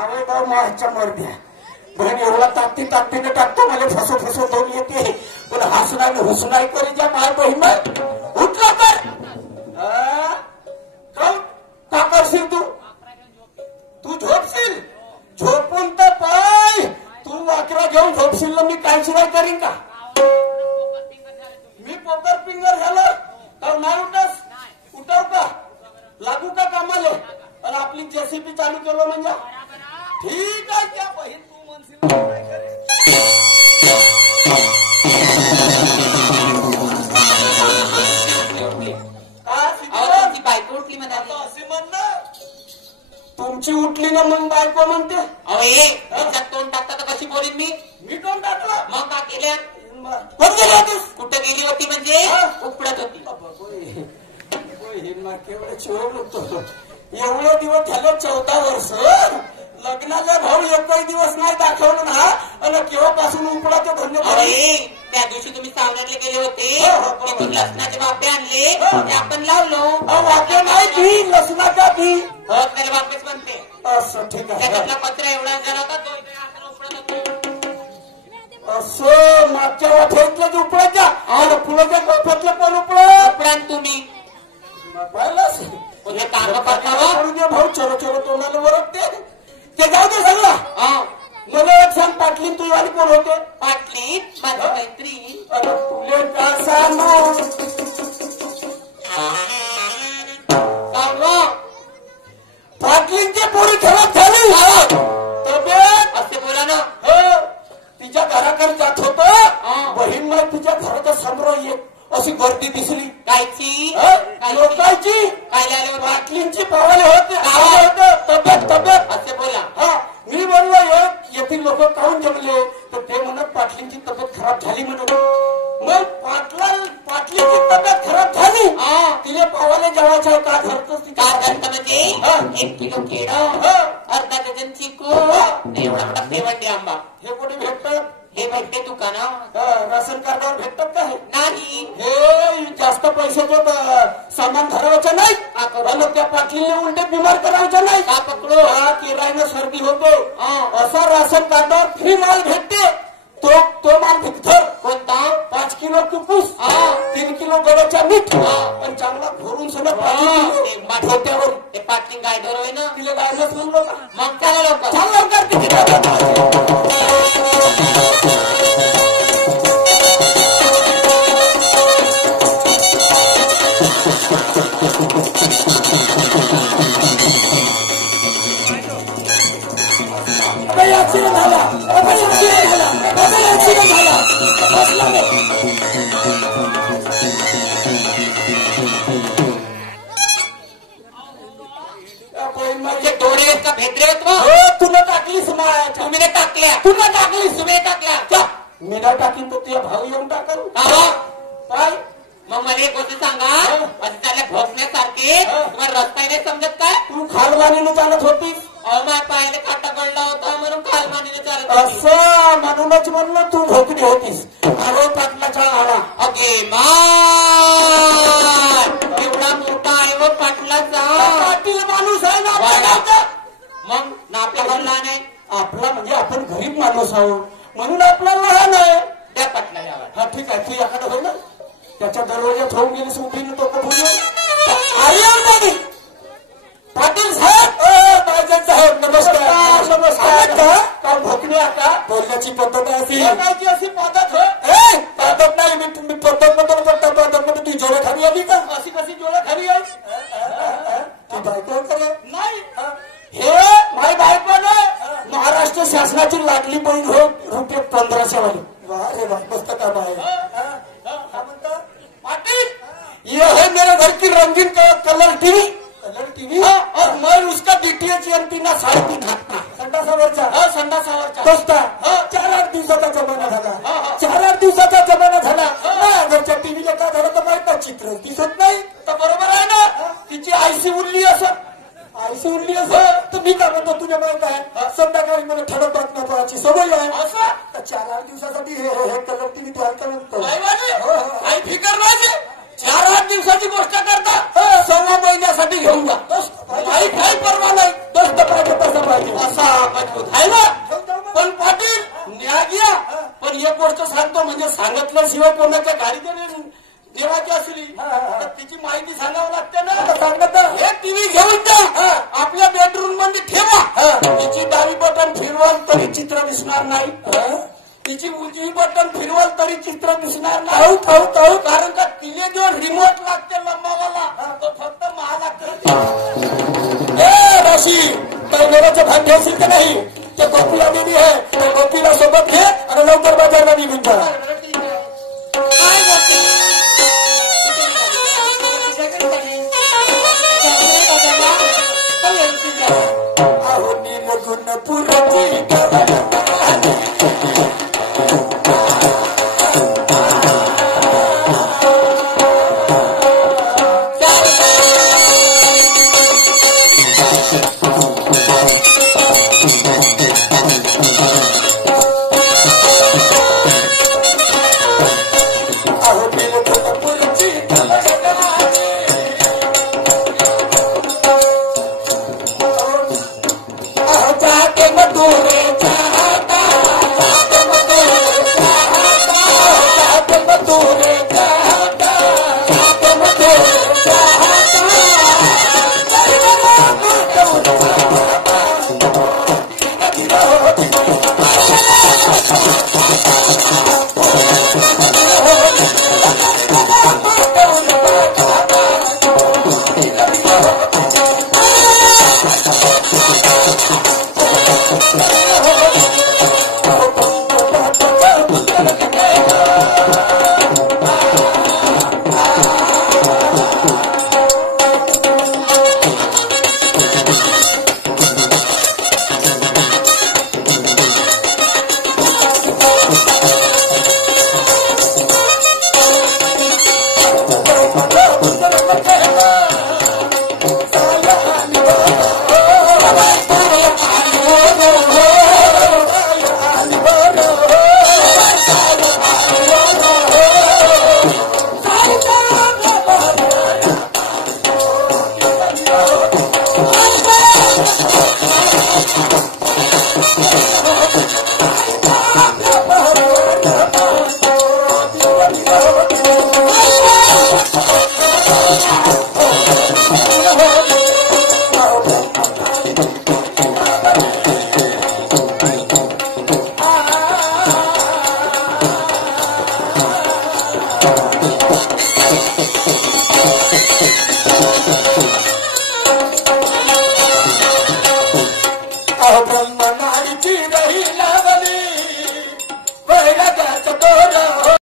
अरे बा माझ्या मर्द्या बहीण एवढा ताकदीने टाकतो मला फसो दोन येते पण हसणार हुसनाई करी ज्या माय बहीण उठला तर का करशील तू झोपशील झोपून तर पाय तू वाकरा घेऊन झोपशील ना मी काय शिवाय करीन का मी पोकर फिंगर झालं तर नाही उठव का लागू का कामाले आणि आपली जेसीबी चालू केलं म्हणजे ठीक आहे त्या बहीण तू म्हणशील बायको उठली म्हणाली असे म्हणणं तुमची उठली ना मग बायको म्हणते अहो ये तोंड टाकता तर कशी बोलीन मी तोंड टाकलं मग का केल्या कोण गेली होतीस कुठं गेली होती म्हणजे उपडत होती केवढं चिवड होतो एवढे दिवस झाले 14 वर्ष लग्नाचा भाऊ एकही दिवस नाही दाखवलं ना आणि केव्हापासून उपडाचं धन्यवाद त्या दिवशी तुम्ही सावनेरला गेले होते तिथून लसणाचे वाफे आणले ते आपण लावलो वाक्य नाही ती लसणाचा ती त्याला वाफेच म्हणते असं ठीक आहे त्याच्यातला कचरा एवढा जरा होता तो इकडे उपडत होतो असं मागच्या वाफेतलं उपडायच्या आणि पुढच्या वाफेतलं पण उपडान तुम्ही पाहिलंच हे काम करता भाऊ चलो तोंडाला वरटते ते जाऊ दे सगळं मला एक सांग पाटलीन तू आणि कोण होते पाटलीन माझी मैत्रीण तुले का सांगू पाटलींची पोरी खराब झाली तब्येत असे बोला ना तिच्या घराकडे जात होत बहीण मग तिच्या घराच्या समोर एक अशी गर्दी दिसली कायची लोकांची पाटलींची पावाले होते तब्येत असे बोला मी बोललो येथील लोक काहून जमले तर ते म्हणत पाटलींची तब्येत खराब झाली म्हणत मग पाटलींची तब्येत खराब झाली तिने पावाले जेवायचं का घरच का घरचं म्हणजे 1 किलो केळं अर्धा डझन चिकू एवढा मोठा पेवंडी आंबा हे कुठे भेटतात हे भेटते दुकानात राशन कार्डावर भेटतात का नाही हे जास्त पैशाचं सामान धरावायचं नाही आणि त्या पाटलीने उलटे बिमार करायचं नाही का पकडो किरायनं सर्दी होते असा राशन कार्डावर फ्री माल भेटते तो माल भेटतो कोणता 5 किलो कुपूस 3 किलो गव्हाच्या मीठ आणि चांगला भरून सगळं ठेवत्यावर ते पाटली गायडर होय ना तिला गायनच म्हणलो का मग चालेल लवकर चाल लवकर ऍक्सिडेंट झाला डोळे आहेत का भेद्रे तुला टाकलीस तुम्ही टाकल्या तुला टाकलीस तुम्ही टाकल्या मी नाही टाकीन तर तुझ्या भाऊ येऊन टाकल काय मग मला एक गोष्ट सांगा असं त्याला भोसण्यासारखे तुम्हाला रस्ता नाही समजत काय तू खालवानीने चालत होतीस माझ्या पायाने काटा पडला होता म्हणून खालवानीने चालत असं म्हणूनच म्हणलं तू भोकडी होतीस अरे पाटलाचा आला अगे मा एवढा मोठा आहे व पाटलाचा पाटील माणूस आहे ना मग ना आपल्या घर लहान आहे आपला म्हणजे आपण गरीब माणूस आहोत म्हणून आपला लहान आहे त्या पाटला यावर हा ठीक आहे तू याकडे होय ना त्याच्या दरवाज्यात होऊन गेलीस उठीने तो कधी अरे पाटील साहेब साहेब नमस्कार नमस्कार का भोकणे का बोलण्याची पद्धत आहे अशी पद्धत पद्धत नाही मी तुम्ही पद्धत ती जोडे खाली आली का अशी कशी जोडे खाली आहे ती बायको करे नाही हे माय बायको महाराष्ट्र शासनाची लाडली बहीण हो रुपये 1500 वाली अरे वा मस्त काम आहे पाटिल ये है मेरे घर की रंगीन कलर टीवी और मैं उसका डीटीएच एंटीना 3.5 हाथ का संडासावरचा बसता 4-8 दिवसाचा जमाना झाला 4-8 दिवसाचा जमाना झाला घरच्या टीव्हीला काय झालं तर माहित नाही चित्र दिसत नाही तर बरोबर आहे ना तिची आयसी उरली असं तर मी काय म्हणतो तुझ्या माहित आहे संध्याकाळी मला ठळक बातम्या पहायची सवय आहे असं 4-8 दिवसासाठी हे कलर टीव्ही तयार करतो काही फिकर नाही 4-8 दिवसाची गोष्ट करता 6 महिन्यासाठी घेऊन जा. काही काही परवा नाही. दोस्त पाहिजे तसं पाहिजे असा मजबूत आहे ना. पण पाटील न्याय घ्या. पण एक गोष्ट सांगतो म्हणजे सांगितल्याशिवाय कोणाच्या गाडी देवाची असली तर तिची माहिती सांगावं लागते ना. सांगत हे टीव्ही घेऊन जा आपल्या बेडरूम मध्ये ठेवा. तिची डावी बटन फिरवाल तरी चित्र दिसणार नाही. तिची उजवी बटन फिरवाल तरी चित्र दिसणार नाही. कारण का तिने जो रिमोट लागते लंबावाला तो फक्त महालागते. राशी पैगोराचं भाग्य असेल का नाही ते गोपीला दिली आहे. त्या गोपीला सोबत घे आणि लवकर बाजारला निघून जा. अहो निर्गुण पुरती ब्रह्मनारीची रहिला